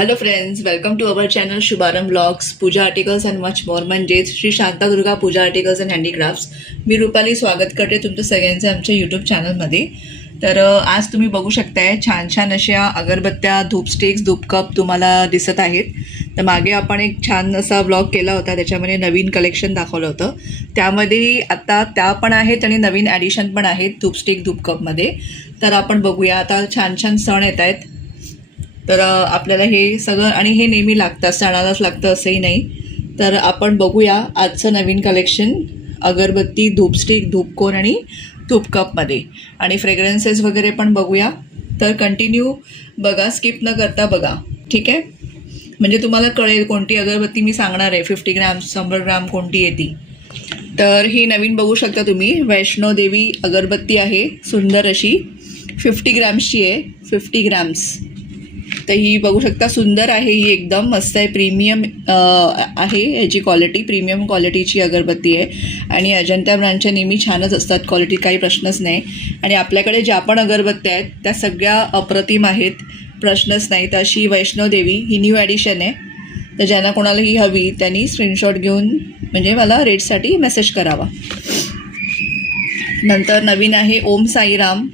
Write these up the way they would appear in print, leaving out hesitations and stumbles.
Hello friends, welcome to our channel Shubharambh blogs, puja articles and much more, म्हणजेच Shri Shantadurga puja articles and handicrafts. मी रुपाली स्वागत करते तुमचं सगळ्यांचं आमच्या यूट्यूब चॅनलमध्ये. तर आज तुम्ही बघू शकताय छान छान अशा अगरबत्त्या, धूप स्टिक्स, धूप कप तुम्हाला दिसत आहेत. तर मागे आपण एक छान असा ब्लॉग केला होता, त्याच्यामध्ये नवीन कलेक्शन दाखवलं होतं. त्यामध्ये आता त्या पण आहेत आणि नवीन ॲडिशन पण आहेत धूप स्टिक, धूप कपमध्ये. तर आपण बघूया. आता छान छान सण येत आहेत, तर आपल्याला हे सगळं, आणि हे नेहमी लागतं, सणालाच लागतं असंही नाही. तर आपण बघूया आजचं नवीन कलेक्शन अगरबत्ती, धूप स्टिक, धूप कोन आणि धूप कपमध्ये. आणि फ्रेग्रन्सेस वगैरे पण बघूया. तर कंटिन्यू बघा, स्किप न करता बघा, ठीक आहे? म्हणजे तुम्हाला कळेल कोणती अगरबत्ती मी सांगणार आहे. 50 ग्रॅम्स, 100 ग्राम कोणती आहे ती. तर ही नवीन बघू शकता तुम्ही, वैष्णोदेवी अगरबत्ती आहे, सुंदर अशी 50 ग्रॅम्सची आहे. 50 ग्रॅम्स. तर ही बघू शकता, सुंदर आहे, ही एकदम मस्त आहे. प्रीमियम आहे याची क्वालिटी, प्रीमियम क्वालिटीची अगरबत्ती आहे. आणि अजंता ब्रँडच्या नेहमी छानच असतात क्वालिटी, काही प्रश्नच नाही. आणि आपल्याकडे ज्या पण अगरबत्त्या आहेत त्या सगळ्या अप्रतिम आहेत, प्रश्नच नाही. तर अशी वैष्णोदेवी ही न्यू ॲडिशन आहे. तर ज्यांना कोणाला ही हवी त्यांनी स्क्रीनशॉट घेऊन म्हणजे मला रेटसाठी मेसेज करावा. नंतर नवीन आहे ओम साईराम.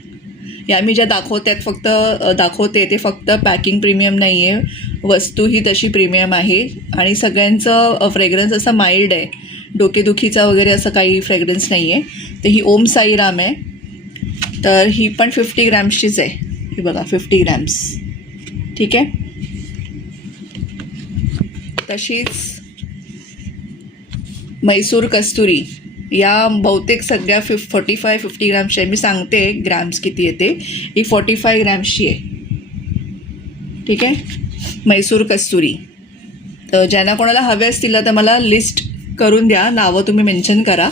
या मी ज्या दाखवते ते फक्त पॅकिंग प्रीमियम नाही आहे, वस्तू ही तशी प्रीमियम आहे. आणि सगळ्यांचं फ्रेग्रन्स असं माइल्ड आहे, डोकेदुखीचा वगैरे असं काही फ्रेग्रन्स नाही आहे. तर ही ओम साईराम आहे. तर ही पण 50 ग्रॅम्सचीच आहे. ही बघा, 50 ग्रॅम्स, ठीक आहे. तशीच मैसूर कस्तुरी, या बहुतेक सगळ्या 50 ग्रॅम्सची आहे. मी सांगते ग्रॅम्स किती येते. ही 45 ग्रॅम्सची आहे, ठीक आहे, मैसूर कस्तुरी. तर ज्यांना कोणाला हवे असतील तर मला लिस्ट करून द्या, नावं तुम्ही मेन्शन करा,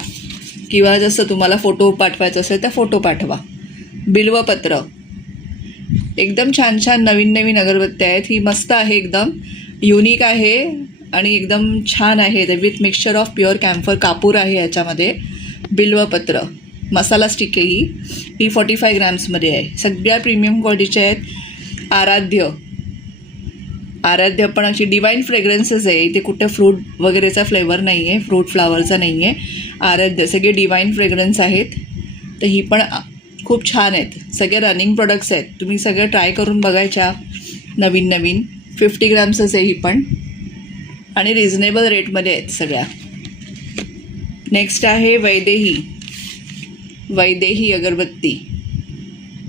किंवा जसं तुम्हाला फोटो पाठवायचं असेल तर फोटो पाठवा. बिल्वपत्र, एकदम छान छान नवीन नवीन अगरबत्त्या आहेत. ही मस्त आहे, एकदम युनिक आहे आणि एकदम छान आहे. With mixture of pure camphor, कापूर आहे याच्यामध्ये. बिल्वपत्र मसाला स्टिक आहे ही 45 ग्रॅम्समध्ये आहे. सगळ्या प्रीमियम क्वालिटीच्या आहेत. आराध्य पण अशी डिवाईन फ्रेग्रन्सेस आहे. इथे कुठे फ्रूट वगैरेचा फ्लेवर नाही आहे, फ्रूट फ्लावरचा नाही आहे. आराध्य सगळे डिवाईन फ्रेग्रन्स आहेत. तर ही पण खूप छान आहेत. सगळे रनिंग प्रोडक्ट्स आहेत, तुम्ही सगळं ट्राय करून बघायच्या. नवीन नवीन 50 ग्रॅम्सच आहे ही पण, आणि रिझनेबल रेटमध्ये आहेत सगळ्या. नेक्स्ट आहे वैदेही अगरबत्ती.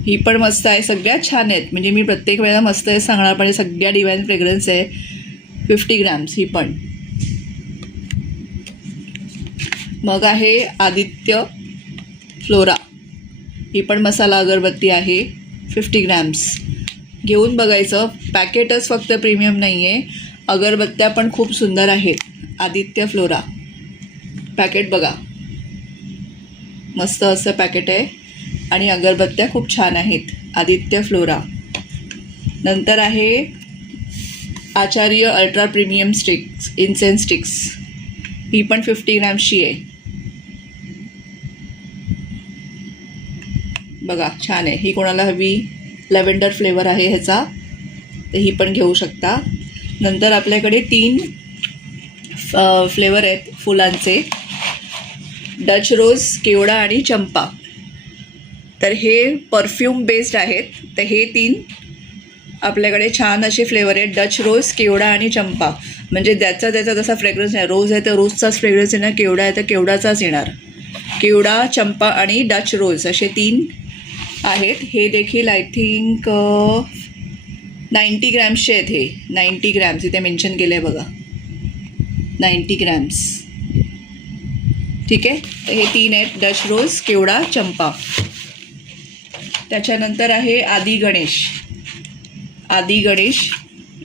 ही पण मस्त आहे, सगळ्यात छान आहेत. म्हणजे मी प्रत्येक वेळेला मस्त आहे सांगणार, पण सगळ्या डिवाईन फ्रेग्रन्स आहे. 50 ग्रॅम्स ही पण. मग आहे आदित्य फ्लोरा, ही पण मसाला अगरबत्ती आहे, 50 ग्रॅम्स. घेऊन बघायचं, पॅकेटच फक्त प्रीमियम नाही आहे, अगरबत्त्या पण खूप सुंदर आहेत. आदित्य फ्लोरा पॅकेट बघा, मस्त असं पॅकेट आहे, आणि अगरबत्त्या खूप छान आहेत. आदित्य फ्लोरा. नंतर आहे आचार्य अल्ट्रा प्रीमियम स्टिक्स, इन्सेन्स स्टिक्स. ही पण 50 ग्रॅम्सची आहे. बघा, छान आहे. ही कोणाला हवी, लॅव्हेंडर फ्लेवर आहे ह्याचा, तर ही पण घेऊ शकता. नंतर आपल्याकडे 3 फ्लेवर आहेत फुलांचे, डच रोज, केवडा आणि चंपा. तर हे परफ्यूम बेस्ड आहेत. तर हे 3 आपल्याकडे छान असे फ्लेवर आहेत, डच रोज, केवडा आणि चंपा. म्हणजे त्याचा जसा फ्रेग्रन्स आहे, रोज आहे तर रोजचाच फ्रेग्रन्स येणार, केवडा आहे तर केवडाचाच येणार. केवडा, चंपा आणि डच रोज असे 3 आहेत. हे देखील आय थिंक 90 ग्रॅम्सचे आहेत. हे 90 ग्रॅम्स इथे मेन्शन केलं आहे बघा, 90 ग्रॅम्स, ठीक आहे. हे 3 आहेत, डच रोज, केवडा, चंपा. त्याच्यानंतर आहे आदि गणेश.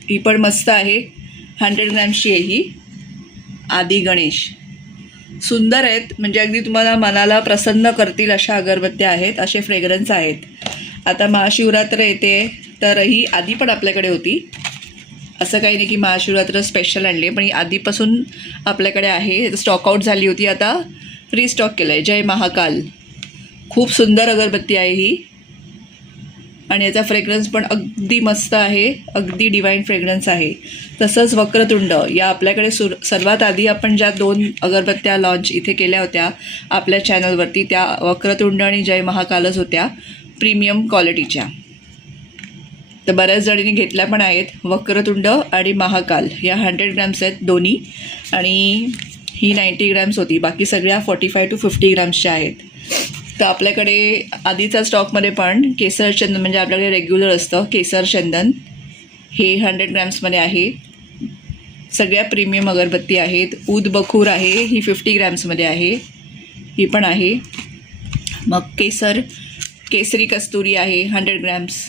ही पण मस्त आहे, 100 ग्रॅम्सची आहे ही आदि गणेश. सुंदर आहेत, म्हणजे अगदी तुम्हाला मनाला प्रसन्न करतील अशा अगरबत्त्या आहेत, असे फ्रेग्रन्स आहेत. आता महाशिवरात्र येते, तर ही आधी पण आपल्याकडे होती, असं काही नाही की महाशिवरात्र स्पेशल आणली, पण ही आधीपासून आपल्याकडे आहे. स्टॉकआउट झाली होती, आता रिस्टॉक केलं आहे. जय महाकाल. खूप सुंदर अगरबत्ती आहे ही, आणि याचा फ्रेग्रन्स पण अगदी मस्त आहे, अगदी डिवाईन फ्रेग्रन्स आहे. तसंच वक्रतुंड या आपल्याकडे सर्वात आधी आपण ज्या 2 अगरबत्त्या लॉन्च इथे केल्या होत्या आपल्या चॅनलवरती, त्या वक्रतुंड आणि जय महाकालच होत्या, प्रीमियम क्वालिटीच्या. तर बऱ्याच जणींनी घेतल्या पण आहेत. वक्रतुंड आणि महाकाल या 100 ग्रॅम्स आहेत दोन्ही, आणि ही 90 ग्रॅम्स होती. बाकी सगळ्या 45 to 50 ग्रॅम्सच्या आहेत. तर आपल्याकडे आधीचा स्टॉकमध्ये पण केसर चंदन, म्हणजे आपल्याकडे रेग्युलर असतं केसर चंदन, हे 100 ग्रॅम्समध्ये आहे. सगळ्या प्रीमियम अगरबत्ती आहेत. ऊद बखूर आहे, ही 50 ग्रॅम्समध्ये आहे, ही पण आहे. मग केसरी कस्तुरी आहे 100 ग्रॅम्स.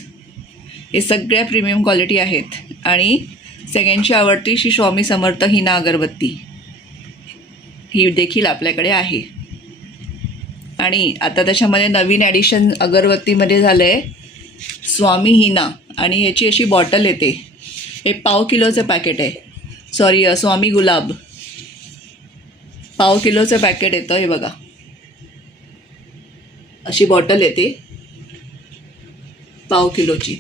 हे सगळ्या प्रीमियम क्वालिटी आहेत. आणि सगळ्यांची आवडती श्री स्वामी समर्थ हिना अगरबत्ती, ही देखील आपल्याकडे आहे. आणि आता त्याच्यामध्ये नवीन ॲडिशन अगरबत्तीमध्ये झालं आहे स्वामी हिना, आणि ह्याची अशी बॉटल येते. हे 1/2 किलोचं पॅकेट आहे. सॉरी, स्वामी गुलाब 1/2 किलोचं पॅकेट येतं. हे बघा, अशी बॉटल येते 1/2 किलोची.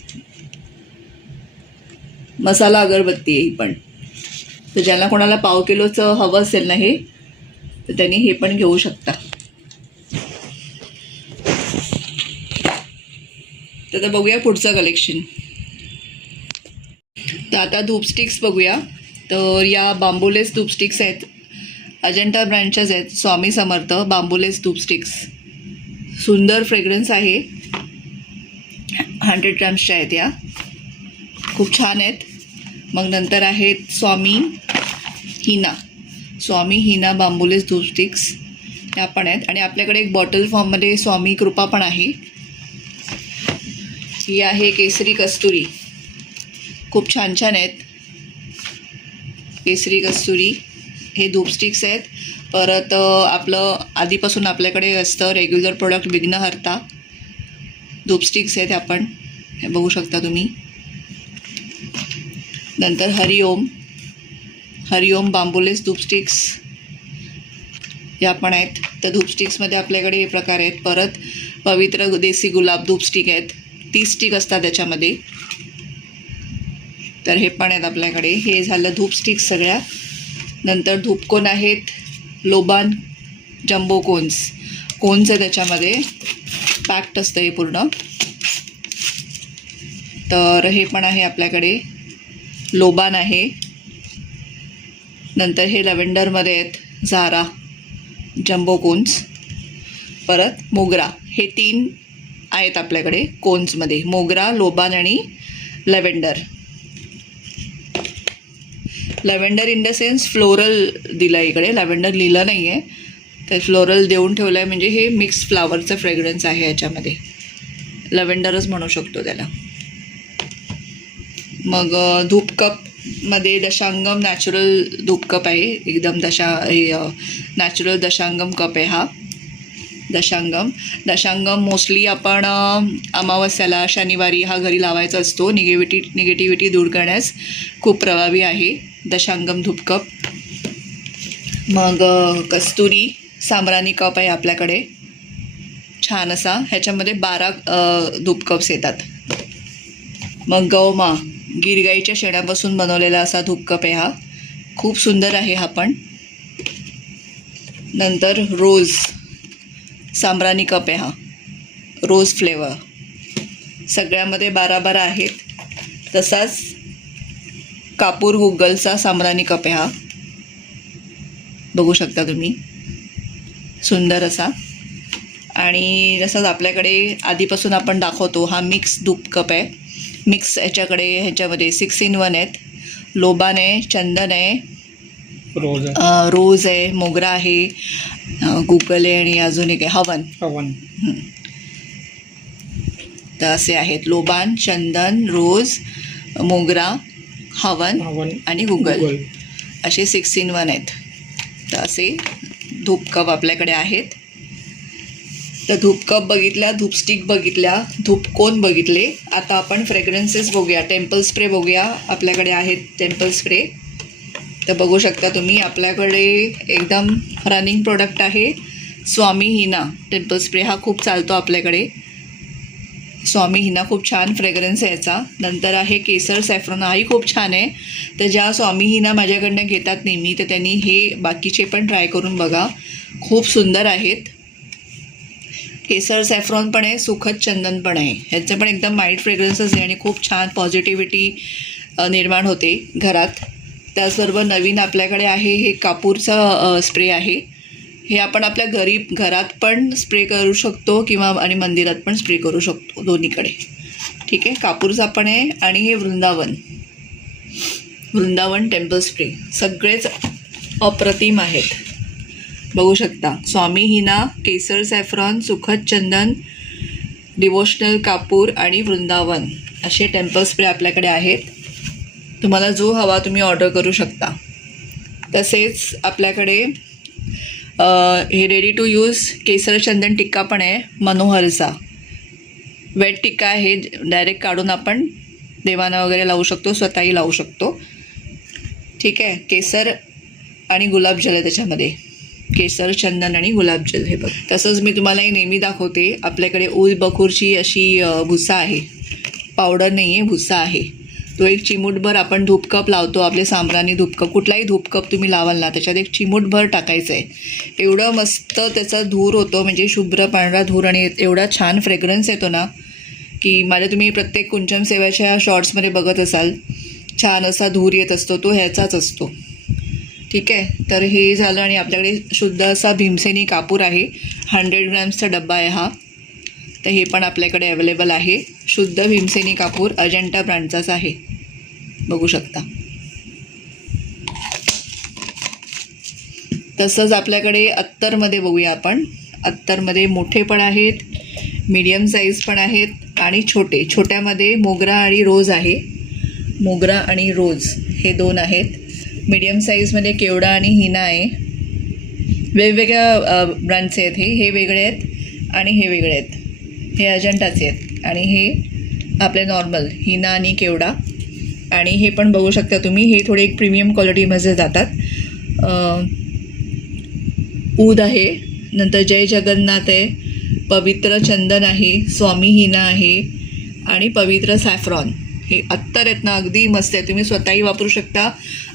मसाला अगरबत्ती आहे ही पण. तर ज्यांना कोणाला 1/2 किलोचं हवं असेल ना हे, तर त्यांनी हे पण घेऊ शकता. तर बघूया पुढचं कलेक्शन. तर आता धूपस्टिक्स बघूया. तर या बांबुलेस धूपस्टिक्स आहेत, अजंटा ब्रँडच्याच आहेत, स्वामी समर्थ बांबुलेस धूपस्टिक्स. सुंदर फ्रेग्रन्स आहे, 100 ग्रॅम्सच्या आहेत या, खूप छान आहेत. मग नंतर आहेत स्वामी हिना बांबुलेस धूपस्टिक्स, त्या पण आहेत. आणि आपल्याकडे एक बॉटल फॉर्ममध्ये स्वामी कृपा पण आहे. ही आहे केसरी कस्तुरी, खूप छान छान आहेत. केसरी कस्तुरी हे धूपस्टिक्स आहेत. परत आपलं आधीपासून आपल्याकडे असतं रेग्युलर प्रोडक्ट विघ्नहर्ता धूपस्टिक्स आहेत, आपण हे बघू शकता तुम्ही. नंतर हरिओम बांबुलेस धूपस्टिक्स या पण आहेत. तर धूपस्टिक्समध्ये आपल्याकडे हे प्रकार आहेत. परत पवित्र देसी गुलाब धूपस्टिक आहेत, 30 स्टिक असतात त्याच्यामध्ये, तर हे पण आहेत आपल्याकडे. हे झालं धूपस्टिक्स सगळ्या. नंतर धूपकोन आहेत, लोबान जम्बो कोन्स आहे, त्याच्यामध्ये पॅक्ट असतं हे पूर्ण. तर हे पण आहे आपल्याकडे, लोबान आहे. नंतर हे लॅव्हेंडरमध्ये आहेत, झारा जम्बो कोन्स. परत मोगरा, हे 3 आहेत आपल्याकडे कोन्समध्ये, मोगरा, लोबान आणि lavender. Lavender in the sense floral दिलं आहे इकडे, लॅव्हेंडर लिहिलं नाही आहे, तर फ्लोरल देऊन ठेवलं आहे, म्हणजे हे मिक्स फ्लावरचं फ्रेग्रन्स आहे याच्यामध्ये, लॅव्हेंडरच म्हणू शकतो त्याला. मग धूपकपमध्ये दशांगम नॅचरल धूपकप आहे, एकदम नॅचरल दशांगम कप आहे हा. दशांगम मोस्टली आपण अमावस्याला, शनिवारी हा घरी लावायचा असतो. निगेटिव्हिटी दूर करण्यास खूप प्रभावी आहे दशांगम धूपकप. मग कस्तुरी सांब्राणी कप आहे आपल्याकडे, छान असा, ह्याच्यामध्ये 12 धूपकप्स येतात. मग गौमा, गिरगाईच्या शेणापासून बनवलेला असा धूपकप आहे हा, खूप सुंदर आहे हा पण. नंतर रोज सांब्राणी कप आहे हा, रोज फ्लेवर, सगळ्यामध्ये 12 आहेत. तसाच कापूर गुगलचा सांब्राणी कप आहे हा, बघू शकता तुम्ही, सुंदर असा. आणि जसंच आपल्याकडे आधीपासून आपण दाखवतो हा मिक्स धूपकप आहे. मिक्स ह्याच्यामध्ये 6 in 1 आहेत. लोबान आहे, चंदन आहे, रोज आहे, मोगरा आहे, गुगल आहे, आणि अजून एक आहे हवन. तर असे आहेत लोबान, चंदन, रोज, मोगरा, हवन आणि गुगल, असे 6 in 1 आहेत. तर असे धूपकप आपल्याकडे आहेत. तर धूपकप बघितल्या, धूपस्टिक बघितल्या, धूपकोन बघितले. आता आपण फ्रेग्रन्सेस बघूया, टेम्पल स्प्रे बघूया. आपल्याकडे आहेत टेम्पल स्प्रे. तर बघू शकता तुम्ही, आपल्याकडे एकदम रनिंग प्रोडक्ट आहे स्वामी हिना टेम्पल स्प्रे. हा खूप चालतो आपल्याकडे, स्वामी हिना खूप छान फ्रेग्रन्स आहे याचा. नंतर आहे केसर सॅफ्रॉन, हाही खूप छान आहे. तर ज्या स्वामी हिना माझ्याकडनं घेतात नेहमी तर त्यांनी हे बाकीचे पण ट्राय करून बघा, खूप सुंदर आहेत. केसर सॅफ्रॉन पण आहे, सुखद चंदन पण आहे. ह्याचं पण एकदम माइल्ड फ्रेग्रन्सच आहे आणि खूप छान पॉझिटिव्हिटी निर्माण होते घरात. त्याचबरोबर नवीन आपल्याकडे आहे हे कापूरचा स्प्रे आहे. हे आपण आपल्या घरात पण स्प्रे करू शकतो किंवा आणि मंदिरात पण स्प्रे करू शकतो, दोन्हीकडे. ठीक आहे, कापूरचा पण आहे. आणि हे वृंदावन टेम्पल स्प्रे, सगळेच अप्रतिम आहेत. बघू शकता, स्वामी हिना, केसर सॅफ्रॉन, सुखद चंदन, डिवोशनल कापूर आणि वृंदावन असे टेम्पल स्प्रे आपल्याकडे आहेत. तुम्हाला जो हवा तुम्ही ऑर्डर करू शकता. तसेच आपल्याकडे हे रेडी टू यूज केसर चंदन टिक्का पण आहे, मनोहरचा. वेट टिक्का आहे, डायरेक्ट काढून आपण देवांना वगैरे लावू शकतो, स्वतःही लावू शकतो. ठीक आहे, केसर आणि गुलाबजल आहे त्याच्यामध्ये, केसर चंदन आणि गुलाबजल हे बघ. तसंच मी तुम्हाला हे नेहमी दाखवते, आपल्याकडे ऊल बखूरची अशी भुसा आहे, पावडर नाही आहे, भुसा आहे. तो एक चिमूटभर आपण धूपकप लावतो, आपले साम्राणी धूपकप, कुठलाही धूपकप तुम्ही लावाल ना त्याच्यात एक चिमूटभर टाकायचं आहे. एवढं मस्त त्याचा धूर होतो, म्हणजे शुभ्र पांढरा धूर, आणि एवढा छान फ्रेग्रन्स येतो ना की माझ्या तुम्ही प्रत्येक कुंचन सेवाच्या शॉर्ट्समध्ये बघत असाल, छान असा धूर येत असतो, तो ह्याचाच असतो. ठीक आहे, तर हे झालं. आणि आपल्याकडे शुद्ध असा भीमसेनी कापूर आहे, 100 ग्रॅम्सचा डब्बा आहे हा. तर हे पण आपल्याकडे अवेलेबल आहे. शुद्ध भीमसेनी कापूर अजंटा ब्रँडचाच आहे, बघू शकता. तसंच आपल्याकडे अत्तरमध्ये बघूया आपण. अत्तरमध्ये मोठे पण आहेत, मीडियम साईज पण आहेत आणि छोट्यामध्ये मोगरा आणि रोज आहे. मोगरा आणि रोज हे 2 आहेत. मीडियम साईजमध्ये केवडा आणि हिना आहे. वेगवेगळ्या ब्रँडचे आहेत. हे वेगळे आहेत आणि हे वेगळे आहेत. हे अजंटाचे आहेत आणि हे आपले नॉर्मल हिना आणि केवडा. आणि हे पण बघू शकता तुम्ही, हे थोडे एक प्रीमियम क्वालिटीमध्ये जातात. ऊद आहे, नंतर जय जगन्नाथ आहे, पवित्र चंदन आहे, स्वामी हिना आहे आणि पवित्र सॅफ्रॉन. हे अत्तर आहेत ना, अगदी मस्त आहे. तुम्ही स्वतःही वापरू शकता.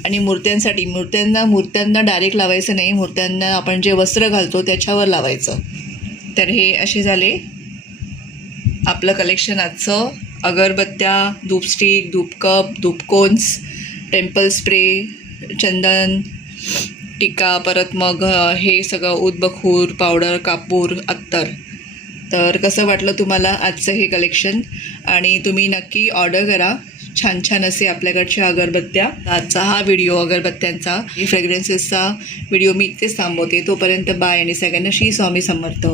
आणि मूर्त्यांना डायरेक्ट लावायचं नाही, मूर्त्यांना आपण जे वस्त्र घालतो त्याच्यावर लावायचं. तर हे असे झाले आपलं कलेक्शन आजचं. अगरबत्त्या, धूपस्टिक, धूपकप, धूपकोन्स, टेम्पल स्प्रे, चंदन टिक्का, परत मग हे सगळं उदबखूर, पावडर, कापूर, अत्तर. तर कसं वाटलं तुम्हाला आजचं हे कलेक्शन? आणि तुम्ही नक्की ऑर्डर करा. छान छान असे आपल्याकडच्या अगरबत्त्या. आजचा हा व्हिडिओ अगरबत्त्यांचा, फ्रेग्रन्सेसचा व्हिडिओ मी इथेच थांबवते. तोपर्यंत बाय आणि सगळ्यांना श्री स्वामी समर्थ.